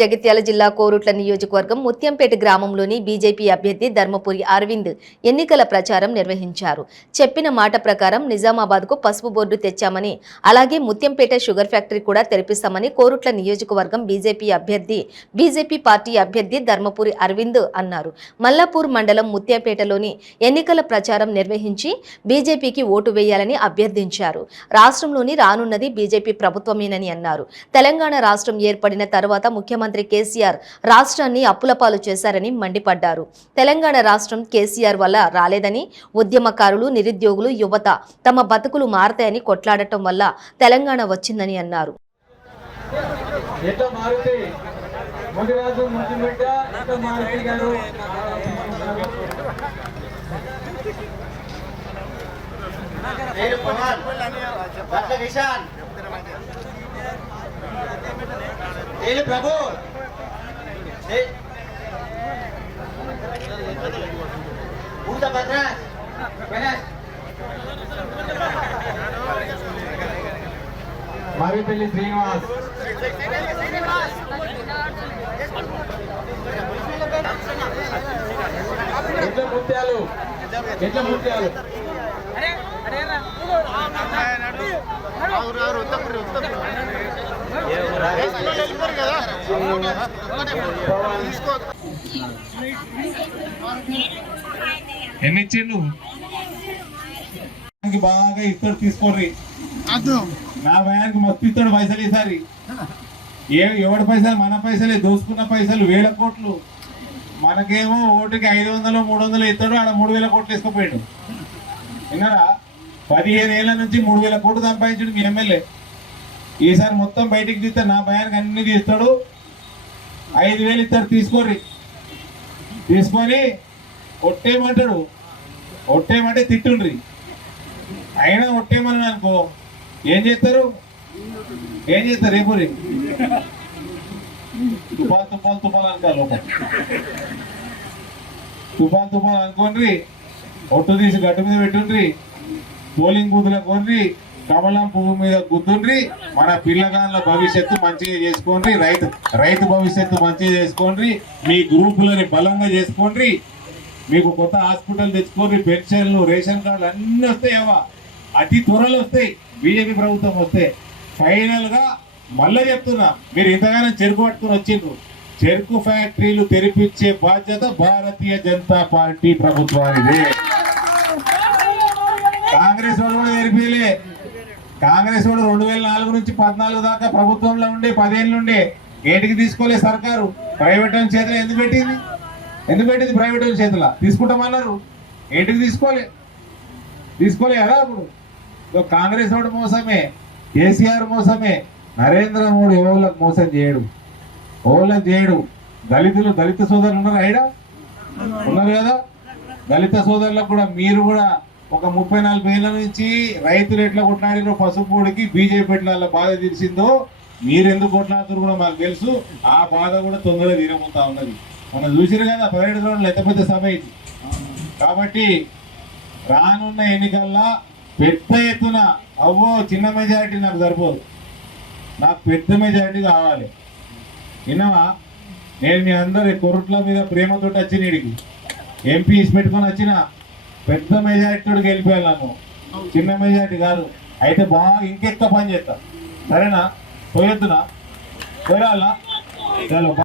జగిత్యాల జిల్లా కోరుట్ల నియోజకవర్గం ముత్యంపేట గ్రామంలోని బీజేపీ అభ్యర్థి ధర్మపురి అరవింద్ ఎన్నికల ప్రచారం నిర్వహించారు. చెప్పిన మాట ప్రకారం నిజామాబాద్కు పసుపు బోర్డు తెచ్చామని, అలాగే ముత్యంపేట షుగర్ ఫ్యాక్టరీ కూడా తెరిపిస్తామని కోరుట్ల నియోజకవర్గం బీజేపీ పార్టీ అభ్యర్థి ధర్మపురి అరవింద్ అన్నారు. మల్లాపూర్ మండలం ముత్యంపేటలోని ఎన్నికల ప్రచారం నిర్వహించి బీజేపీకి ఓటు వేయాలని అభ్యర్థించారు. రాష్ట్రంలోని రానున్నది బీజేపీ ప్రభుత్వమేనని అన్నారు. తెలంగాణ రాష్ట్రం ఏర్పడిన తర్వాత ముఖ్యమంత్రి కేసీఆర్ రాష్ట్రాన్ని అప్పులపాలు చేశారని మండిపడ్డారు. తెలంగాణ రాష్ట్రం కేసీఆర్ వల్ల రాలేదని, ఉద్యమకారులు, నిరుద్యోగులు, యువత తమ బతుకులు మారతాయని కొట్లాడటం వల్ల తెలంగాణ వచ్చిందని అన్నారు. ప్రభు మావిపల్లి శ్రీనివాస్ ఎట్ల ముత్యాలు ఎన్ని ఇచ్చిండు బాగా ఇస్తాడు, తీసుకోర్రి. నా భయానికి మస్తు ఇస్తాడు పైసలు. ఈసారి ఎవడి పైసలు? మన పైసలే, దోసుకున్న పైసలు 1000 కోట్లు. మనకేమో ఓటుకి 500 300 ఇస్తాడు, ఆడ 3000 కోట్లు వేసుకుపోయాడు. విన్నారా? 15 ఏళ్ల నుంచి 3000 కోట్లు సంపాదించాడు మీ ఎమ్మెల్యే. ఈసారి మొత్తం బయటికి తీస్తే నా భయానికి అన్ని తీస్తాడు. 5000 ఇస్తాడు, తీసుకోర్రి. తీసుకొని ఒట్టేయమంటాడు. ఒట్టేయమంటే తిట్టుండ్రి. అయినా ఒట్టేయమని అనుకో ఏం చేస్తారు? రేపురి తుపాలు అనుకోవాలి. తుపాలు అనుకోండి. ఒట్టు తీసి గట్టు మీద పెట్టుండ్రి. పోలింగ్ బూతుల కొర్రి, కమలం పువ్వు మీద గుద్దుండ్రి. మన పిల్లగాళ్ళ భవిష్యత్తు మంచిగా చేసుకోండి. రైతు భవిష్యత్తు మంచిగా చేసుకోండి. మీ గ్రూపులని బలంగా చేసుకోండి. మీకు కొత్త హాస్పిటల్ తెచ్చుకోండి. పెన్షన్లు, రేషన్ కార్డులు అన్నీ వస్తాయి. అతి త్వరలో వస్తాయి బీజేపీ ప్రభుత్వం వస్తే. ఫైనల్ గా మళ్ళీ చెప్తున్నా, మీరు ఇంతగానో చెరుకు పట్టుకుని వచ్చిండ్రు. చెరుకు ఫ్యాక్టరీలు తెరిపించే బాధ్యత భారతీయ జనతా పార్టీ ప్రభుత్వానిదే. కాంగ్రెస్ వాడు కూడా తెరిపిలే. కాంగ్రెస్ వాడు 2004 నుంచి 14 దాకా ప్రభుత్వంలో ఉండే 10 ఏళ్ళు ఉండే. ఏటికి తీసుకోలే సర్కారు? ప్రైవేట్ వాళ్ళ చేతిలో ఎందుకు పెట్టింది? ప్రైవేట్ వాళ్ళ చేతిలో తీసుకుంటామన్నారు. ఏటికి తీసుకోలే కదా. అప్పుడు కాంగ్రెస్ వాడు మోసమే, కేసీఆర్ మోసమే. నరేంద్ర మోడీ ఎవరికి మోసం చేయడు. దళిత సోదరులు ఉన్నారు, ఐడా ఉన్నారు కదా. దళిత సోదరులకు కూడా మీరు కూడా ఒక 34 ఏళ్ళ నుంచి రైతులు ఎట్లా కొట్లాడినో పసుపుడికి బీజేపీ ఎట్లా బాధ తీర్చిందో మీరు ఎందుకు కొట్లాడుతారు కూడా మాకు తెలుసు. ఆ బాధ కూడా తొందరగా తీరబోతా ఉన్నది. మనం చూసిరు కదా పర్యటన గ్రౌండ్లో ఎంత పెద్ద సభ ఇది. కాబట్టి రానున్న ఎన్నికల్లో పెద్ద ఎత్తున చిన్న మెజారిటీ నాకు సరిపోదు, నాకు పెద్ద మెజారిటీ కావాలి. విన్నావా? నేను మీ అందరి కొరుట్ల మీద ప్రేమతో వచ్చిన ఇడికి ఎంపీ ఇసి పెట్టుకొని వచ్చిన. పెద్ద మెజారిటీతో గెలిపోయాను. నన్ను చిన్న మెజారిటీ కాదు. అయితే బాగా ఇంకెక్క పని చేస్తా. సరేనా? పోయొద్దునా? పోయాలా? చలో.